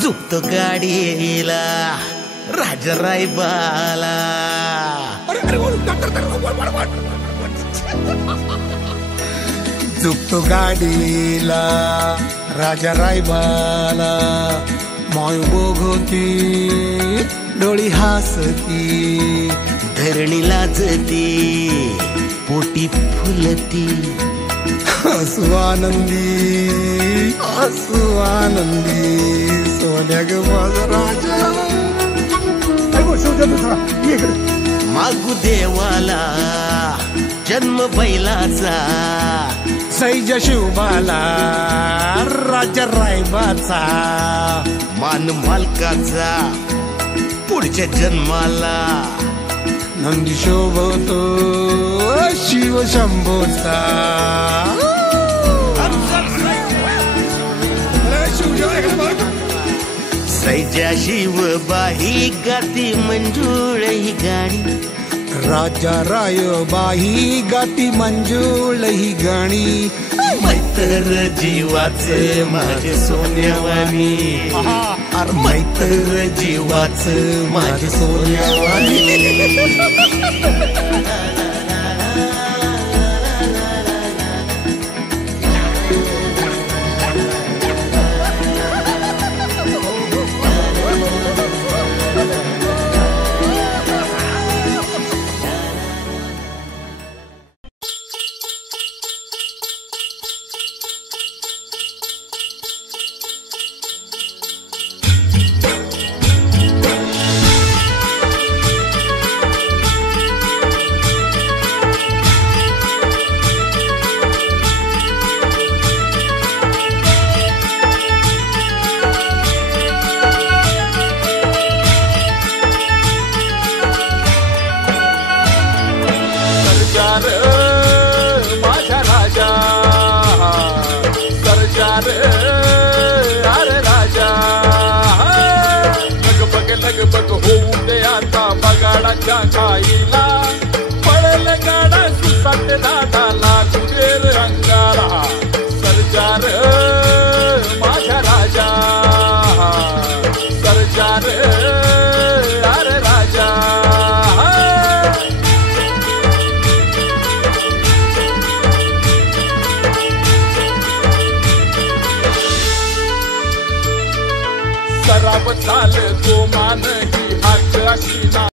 झुकतो गाडीला राजा रायबाला. झुकतो गाडीला राजा रायबाला. माय बघती डोळी हसती, धरणी लाजती पोटी फुलती. हसू आनंदी सोन्या ग माझा राजा. मागू देवाला जन्म बैलाचा, सैज शिवबाला राजा रायबाचा. मान मालकाचा पुढच्या जन्माला. नंदी शोभतो शिव शंभोचा. सैजा शिवबाही गाती मंजुळ ही गाणी. राजा रायबाही गाती मंजुळ ही गाणी. मैत्र जीवाचे माझे सोन्यावानी. मैत्र जीवाचे माझे सोन्यावानी.